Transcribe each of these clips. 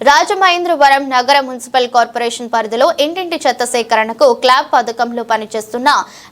రాజమహేంద్రవరం నగర municipal corporation పరిధిలో ఇంటింటి చెత్త సేకరణకు క్లాబ్ పథకంలో పనిచేస్తున్న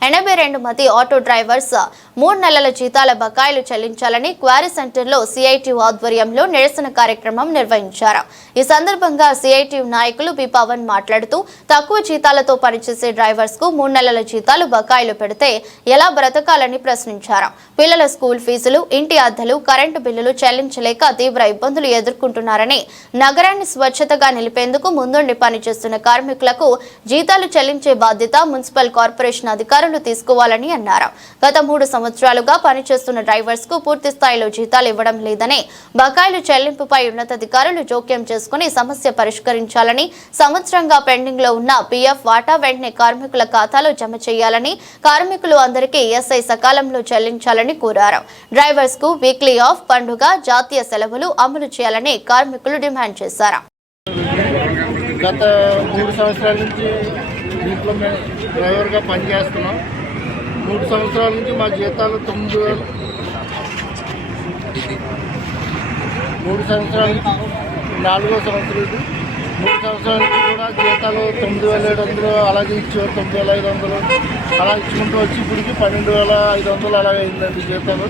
82 మంది ఆటో డ్రైవర్స్ 3 నెలల జీతాల బకాయిలు చెల్లించాలని క్వారీ సెంటర్లో సిఐటియు ఆధ్వర్యంలో నిరసన కార్యక్రమం నిర్వహించారు. ఈ సందర్భంగా సిఐటియు నాయకులు బి పవన్ మాట్లాడుతూ తక్కువ జీతాలతో పనిచేసే డ్రైవర్స్ కు 3 నెలల జీతాలు బకాయిలు పెడితే ఎలా బ్రతకాలని ప్రశ్నించారు. పిల్లల స్కూల్ ఫీజులు, ఇంటి అద్దెలు, కరెంటు బిల్లులు చెల్లించలేక తీవ్ర ఇబ్బందులు ఎదుర్కొంటున్నారని, నగరాన్ని స్వచ్ఛతగా నిలిపేందుకు ముందుండి పనిచేస్తున్న కార్మికులకు జీతాలు చెల్లించే బాధ్యత మున్సిపల్ కార్పొరేషన్ అధికారులు తీసుకోవాలని అన్నారు. గత 3 సంవత్సరాలుగా పనిచేస్తున్న డ్రైవర్స్ కు పూర్తి స్థాయిలో జీతాలు ఇవ్వడం లేదని, బకాయిలు చెల్లింపుపై ఉన్నతాధికారులు జోక్యం చేసుకుని సమస్య పరిష్కరించాలని, సంవత్సరంగా పెండింగ్ లో ఉన్న పీఎఫ్ వాటా వెంటనే కార్మికుల ఖాతాలో జమ చేయాలని, కార్మికులు అందరికీ ఈఎస్ఐ సకాలంలో చెల్లించాలని కోరారు. డ్రైవర్స్ కు వీక్లీ ఆఫ్, పండుగ, జాతీయ సెలవులు అమలు చేయాలని కార్మికులు డిమాండ్ చేశారు. గత 3 సంవత్సరాల నుంచి దీంట్లో మేము డ్రైవర్గా పనిచేస్తున్నాం. 3 సంవత్సరాల నుంచి మా జీతాలు 9,000. 3 సంవత్సరాల నుంచి 4వ సంవత్సరం ఇది. 3 సంవత్సరాల నుంచి కూడా జీతాలు 9,700 అలాగే ఇచ్చేవారు. 9,500 అలా ఇచ్చుకుంటూ వచ్చి ఇప్పటికి 12,500 అలాగే అయిందండి జీతాలు.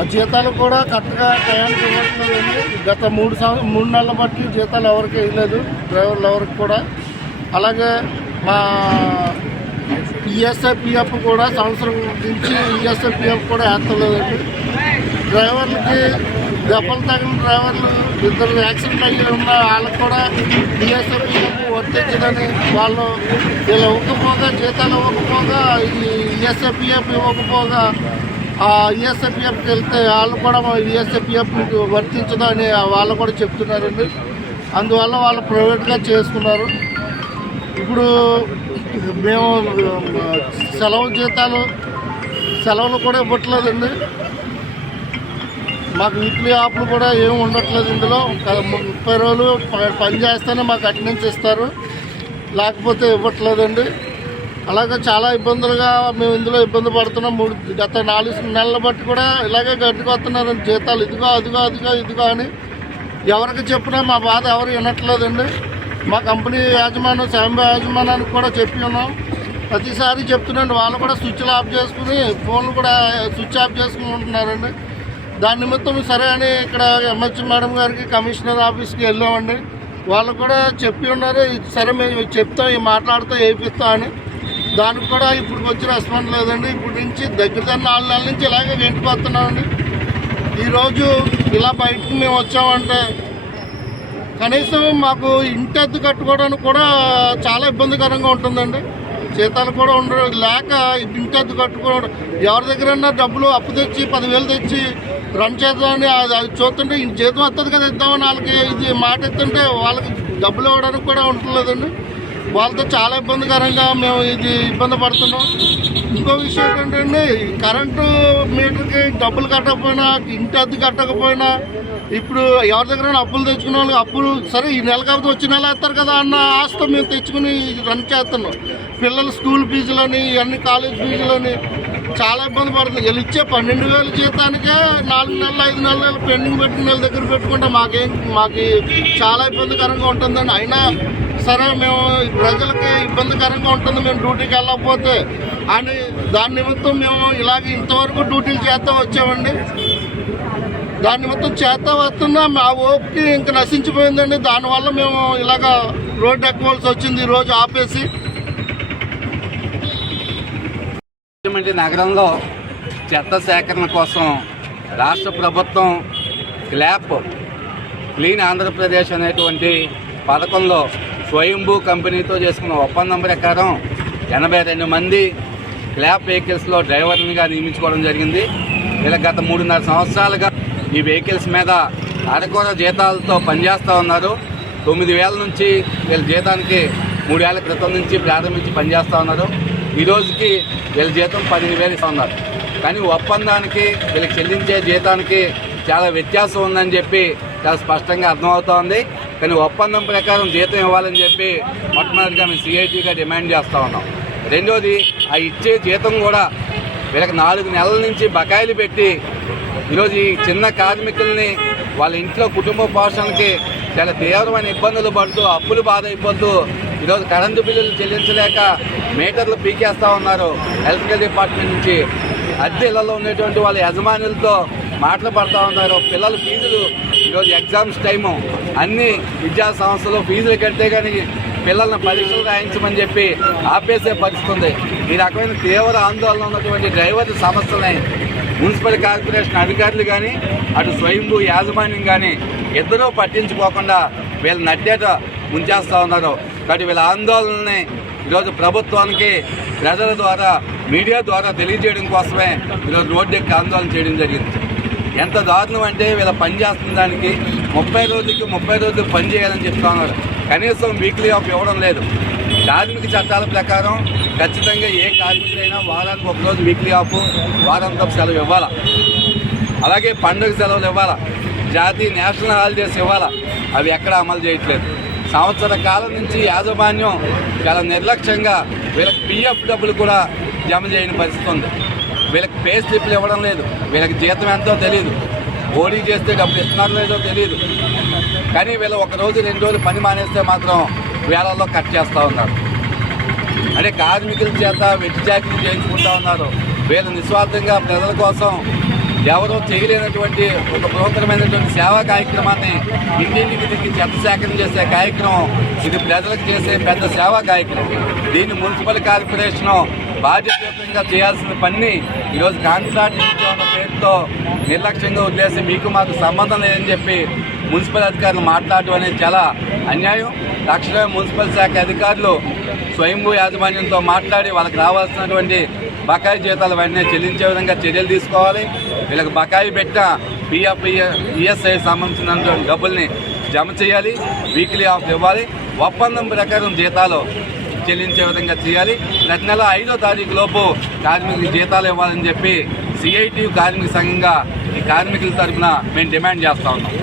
ఆ జీతాలు కూడా కరెక్ట్గా టయానికి ఇవ్వట్లేదండి. గత 3 నెలల బట్టి జీతాలు ఎవరికి వేయలేదు, డ్రైవర్లు ఎవరికి కూడా. అలాగే మా ఈఎస్ఐ పిఎఫ్ కూడా సంవత్సరం నుంచి ఈఎస్ఐ పిఎఫ్ కూడా వేస్తలేదండి. డ్రైవర్లకి దెబ్బలు తగిన డ్రైవర్లు 2 యాక్సిడెంట్ అయ్యి ఉన్న వాళ్ళకి కూడా ఈఎస్ఐ పిఎఫ్ వర్తించదని, వాళ్ళు వీళ్ళు ఇవ్వకపోగా, జీతాలు ఇవ్వకపోగా, ఈ ఈఎస్ఐ పిఎఫ్ ఇవ్వకపోగా ఈఎస్ఐపిఎఫ్కి వెళ్తే వాళ్ళు కూడా ఈఎస్ఐపిఎఫ్ వర్తించదు అని వాళ్ళు కూడా చెప్తున్నారండి. అందువల్ల వాళ్ళు ప్రైవేట్గా చేసుకున్నారు. ఇప్పుడు మేము సెలవులు కూడా ఇవ్వట్లేదండి. మాకు వీక్లీ ఆఫ్లు కూడా ఏమి ఉండట్లేదు. ఇందులో 30 రోజులు పని చేస్తేనే మాకు అటెండెన్స్ ఇస్తారు, లేకపోతే ఇవ్వట్లేదండి. అలాగే చాలా ఇబ్బందులుగా మేము ఇందులో ఇబ్బంది పడుతున్నాం. గత 4 నెలల బట్టి కూడా ఇలాగే గట్టుకొస్తున్నారండి జీతాలు. ఇదిగో అని ఎవరికి చెప్పినా మా బాధ ఎవరు వినట్లేదండి. మా కంపెనీ యాజమాన్యం, శాంబా యాజమాన్యానికి కూడా చెప్పి ఉన్నాం. ప్రతిసారి చెప్తున్నాండి. వాళ్ళు కూడా స్విచ్లు ఆఫ్ చేసుకుని, ఫోన్లు కూడా స్విచ్ ఆఫ్ చేసుకుని ఉంటున్నారండి. దాని నిమిత్తం సరే అని ఇక్కడ ఎంహెచ్ మేడం గారికి, కమిషనర్ ఆఫీస్కి వెళ్ళామండి. వాళ్ళు కూడా చెప్పి ఉన్నారు, సరే మేము చెప్తాం, మాట్లాడుతూ వేయిస్తాం అని. దానికి కూడా ఇప్పుడు వచ్చి రెస్పాండ్ లేదండి. ఇప్పుడు నుంచి దగ్గర 4 నెలల నుంచి ఇలాగే గెంటుకొస్తున్నామండి. ఈరోజు ఇలా బయటకు మేము వచ్చామంటే కనీసం మాకు ఇంటి అద్దె కట్టుకోవడానికి కూడా చాలా ఇబ్బందికరంగా ఉంటుందండి. జీతాలు కూడా లేక ఇంటి అద్దె కట్టుకోవడం, ఎవరి దగ్గరన్నా డబ్బులు అప్పు తెచ్చి 10,000 తెచ్చి రన్ చేద్దామని అది చూస్తుంటే జీతం వస్తుంది కదా ఇద్దామని వాళ్ళకి ఇది మాట ఎత్తుంటే వాళ్ళకి డబ్బులు ఇవ్వడానికి కూడా ఉంటలేదండి. వాళ్ళతో చాలా ఇబ్బందికరంగా మేము ఇబ్బంది పడుతున్నాం. ఇంకో విషయం ఏంటంటే, కరెంటు మీటర్కి డబ్బులు కట్టకపోయినా, ఇంటి అద్దె కట్టకపోయినా, ఇప్పుడు ఎవరి దగ్గర అప్పులు తెచ్చుకున్న వాళ్ళకి అప్పులు సరే ఈ నెల కాకపోతే వచ్చే నెల వేస్తారు కదా అన్న ఆస్తో మేము తెచ్చుకుని రన్ చేస్తున్నాం. పిల్లల స్కూల్ ఫీజులని, అన్ని కాలేజ్ ఫీజులని చాలా ఇబ్బంది పడుతుంది. వీళ్ళు ఇచ్చే 12,000 జీతానికే 4 నెలలు 5 నెలలు పెండింగ్ పెట్టిన నెల దగ్గర పెట్టుకుంటే మాకు చాలా ఇబ్బందికరంగా ఉంటుందండి. అయినా సరే మేము ప్రజలకి ఇబ్బందికరంగా ఉంటుంది మేము డ్యూటీకి వెళ్ళకపోతే అని దాని నిమిత్తం మేము ఇలాగ ఇంతవరకు డ్యూటీలు చేస్తూ వచ్చామండి. దాని నిమిత్తం చేస్తూ వస్తున్నా మా ఓపిక ఇంకా నశించిపోయిందండి. దానివల్ల మేము ఇలాగ రోడ్డు ఎక్కవలసి వచ్చింది ఈరోజు ఆపేసి. నగరంలో చెత్త సేకరణ కోసం రాష్ట్ర ప్రభుత్వం క్లీన్ ఆంధ్రప్రదేశ్ అనేటువంటి పథకంలో స్వయంభూ కంపెనీతో చేసుకున్న ఒప్పందం ప్రకారం 82 మంది క్లాబ్ వెహికల్స్లో డ్రైవర్లుగా నియమించుకోవడం జరిగింది. ఇలా గత 3.5 సంవత్సరాలుగా ఈ వెహికల్స్ మీద అరకొర జీతాలతో పనిచేస్తూ ఉన్నారు. 9,000 నుంచి వీళ్ళ జీతానికి 3 ఏళ్ల క్రితం నుంచి ప్రారంభించి పనిచేస్తూ ఉన్నారు. ఈ రోజుకి వీళ్ళ జీతం 12,000 ఇస్తూ ఉన్నారు. కానీ ఒప్పందానికి వీళ్ళకి చెల్లించే జీతానికి చాలా వ్యత్యాసం ఉందని చెప్పి చాలా స్పష్టంగా అర్థమవుతోంది. కానీ ఒప్పందం ప్రకారం జీతం ఇవ్వాలని చెప్పి మొట్టమొదటిగా మేము సిఐటిగా డిమాండ్ చేస్తూ ఉన్నాం. రెండోది, ఆ ఇచ్చే జీతం కూడా వీళ్ళకి 4 నెలల నుంచి బకాయిలు పెట్టి ఈరోజు ఈ చిన్న కార్మికుల్ని వాళ్ళ ఇంట్లో కుటుంబ పోషణకి చాలా తీవ్రమైన ఇబ్బందులు పడుతూ అప్పులు బాధ అయిపోతూ ఈరోజు కరెంటు బిల్లులు చెల్లించలేక మీటర్లు పీకేస్తూ ఉన్నారు ఎలక్ట్రికల్ డిపార్ట్మెంట్ నుంచి. అద్దె ఇళ్లలో ఉండేటువంటి వాళ్ళ యజమానులతో మాటలు పడుతూ ఉన్నారు. పిల్లల ఫీజులు ఈరోజు ఎగ్జామ్స్ టైము, అన్ని విద్యా సంస్థలు ఫీజులు కడితే కానీ పిల్లల్ని పరీక్షలు రాయించమని చెప్పి ఆపేసే పరిస్థితి ఉంది. ఈ రకమైన తీవ్ర ఆందోళన ఉన్నటువంటి డ్రైవర్ల సమస్యలని మున్సిపల్ కార్పొరేషన్ అధికారులు కానీ అటు స్వయంభూ యాజమాన్యం కానీ ఇద్దరూ పట్టించుకోకుండా వీళ్ళు నట్టేట ముంచేస్తూ ఉన్నారు. కాబట్టి వీళ్ళ ఆందోళనని ఈరోజు ప్రభుత్వానికి ప్రజల ద్వారా మీడియా ద్వారా తెలియజేయడం కోసమే ఈరోజు రోడ్డు ఎక్కి ఆందోళన చేయడం జరిగింది. ఎంత దారుణం అంటే వీళ్ళ పని చేస్తున్న దానికి 30 రోజులు పని చేయాలని చెప్తా ఉన్నారు. కనీసం వీక్లీ ఆఫ్ ఇవ్వడం లేదు. కార్మిక చట్టాల ప్రకారం ఖచ్చితంగా ఏ కార్మికుడైనా వారానికి ఒకరోజు వీక్లీ ఆఫ్, వారాంతపు సెలవు ఇవ్వాలా. అలాగే పండుగ సెలవులు ఇవ్వాలా, జాతీయ నేషనల్ హాలిడేస్ ఇవ్వాలా. అవి ఎక్కడ అమలు చేయట్లేదు. సంవత్సర కాలం నుంచి యాజమాన్యం చాలా నిర్లక్ష్యంగా వీళ్ళకి పిఎఫ్ డబ్బులు కూడా జమ చేయని పరిస్థితి ఉంది. వీళ్ళకి పే స్లిప్లు ఇవ్వడం లేదు. వీళ్ళకి జీతం ఎంతో తెలియదు. ఓడీ చేస్తే డబ్బులు ఇస్తున్నారో లేదో తెలియదు. కానీ వీళ్ళు 1 రోజు 2 రోజులు పని మానేస్తే మాత్రం వేలల్లో కట్ చేస్తూ ఉన్నారు. అంటే కార్మికుల చేత వెట్టి చాకిరీ చేయించుకుంటూ ఉన్నారు. వీళ్ళు నిస్వార్థంగా ప్రజల కోసం ఎవరో చేయలేనటువంటి ఒక బృహత్తరమైనటువంటి సేవా కార్యక్రమాన్ని ఇంటింటికి దిగి చెత్త సేకరణ చేసే కార్యక్రమం ఇది ప్రజలకు చేసే పెద్ద సేవా కార్యక్రమం. దీన్ని మున్సిపల్ కార్పొరేషను బాధ్యతయుతంగా చేయాల్సిన పని ఈరోజు కాంట్రాక్ట్ ఇచ్చిన పేరుతో నిర్లక్ష్యంగా వదిలేసి మీకు మాకు సంబంధం లేదని చెప్పి మున్సిపల్ అధికారులు మాట్లాడటం అనేది చాలా అన్యాయం. తక్షణమే మున్సిపల్ శాఖ అధికారులు స్వయంభూ యాజమాన్యంతో మాట్లాడి వాళ్ళకి రావాల్సినటువంటి బకాయి జీతాలు వెంటనే చెల్లించే విధంగా చర్యలు తీసుకోవాలి. వీళ్ళకి బకాయి పెట్టిన పిఎఫ్ ఈఎస్ఐ సంబంధించిన డబ్బుల్ని జమ చేయాలి. వీక్లీ ఆఫ్ ఇవ్వాలి. ఒప్పందం ప్రకారం జీతాలు చెల్లించే విధంగా చేయాలి. ప్రతి నెల 5వ తారీఖు లోపు కార్మికులకు జీతాలు ఇవ్వాలని చెప్పి సిఐటి కార్మిక సంఘంగా ఈ కార్మికుల తరఫున మేము డిమాండ్ చేస్తూ ఉన్నాం.